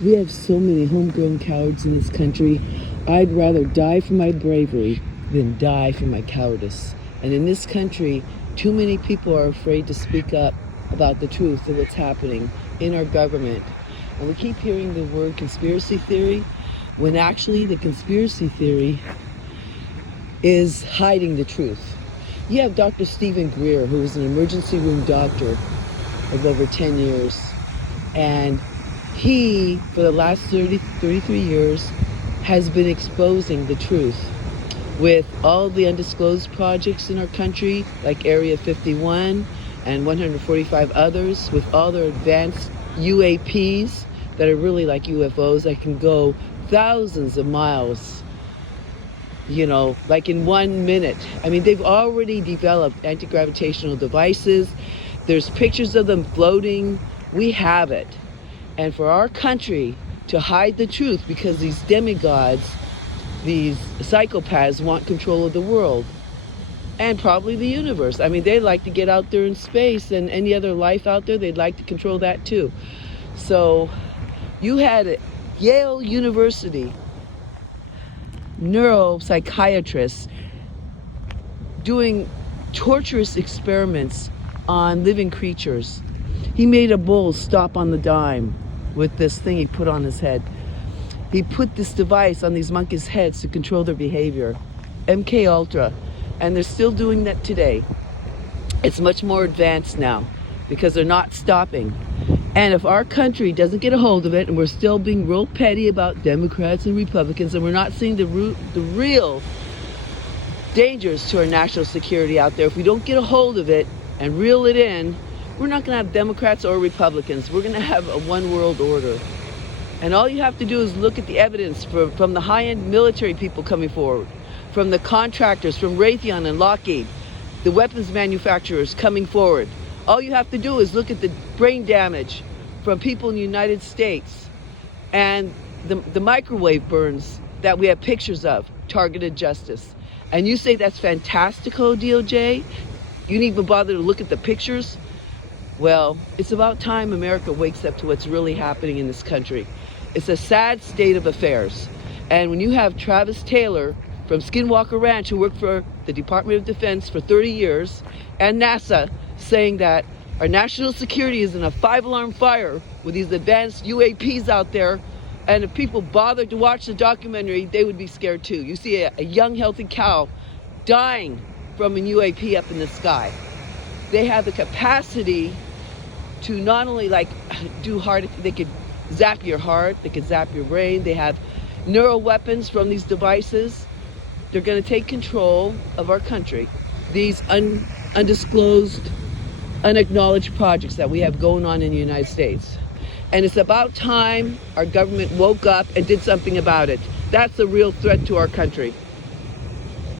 We have so many homegrown cowards in this country. I'd rather die for my bravery than die for my cowardice. And in this country, too many people are afraid to speak up about the truth of what's happening in our government. And we keep hearing the word conspiracy theory, when actually the conspiracy theory is hiding the truth. You have Dr. Stephen Greer, who was an emergency room doctor of over 10 years. And he, for the last 33 years, has been exposing the truth with all the undisclosed projects in our country, like Area 51 and 145 others, with all their advanced UAPs that are really like UFOs that can go thousands of miles, you know, like in 1 minute. I mean, they've already developed anti-gravitational devices. There's pictures of them floating. We have it. And for our country to hide the truth because these demigods, these psychopaths want control of the world and probably the universe. I mean, they like to get out there in space, and any other life out there, they'd like to control that too. So you had Yale University neuropsychiatrists doing torturous experiments on living creatures. He made a bull stop on the dime with this thing he put on his head. He put this device on these monkeys' heads to control their behavior, MK Ultra, and they're still doing that today. It's much more advanced now because they're not stopping. And if our country doesn't get a hold of it, and we're still being real petty about Democrats and Republicans, and we're not seeing the real dangers to our national security out there, if we don't get a hold of it and reel it in, we're not going to have Democrats or Republicans. We're going to have a one world order. And all you have to do is look at the evidence from the high-end military people coming forward, from the contractors, from Raytheon and Lockheed, the weapons manufacturers coming forward. All you have to do is look at the brain damage from people in the United States and the microwave burns that we have pictures of, targeted justice. And you say that's fantastical, DOJ? You didn't even bother to look at the pictures? Well, it's about time America wakes up to what's really happening in this country. It's a sad state of affairs. And when you have Travis Taylor from Skinwalker Ranch, who worked for the Department of Defense for 30 years, and NASA, saying that our national security is in a 5-alarm fire with these advanced UAPs out there, and if people bothered to watch the documentary, they would be scared too. You see a young, healthy cow dying from an UAP up in the sky. They have the capacity to not only do hard, they could zap your heart, they could zap your brain. They have neural weapons from these devices. They're going to take control of our country. These undisclosed, unacknowledged projects that we have going on in the United States. And it's about time our government woke up and did something about it. That's a real threat to our country.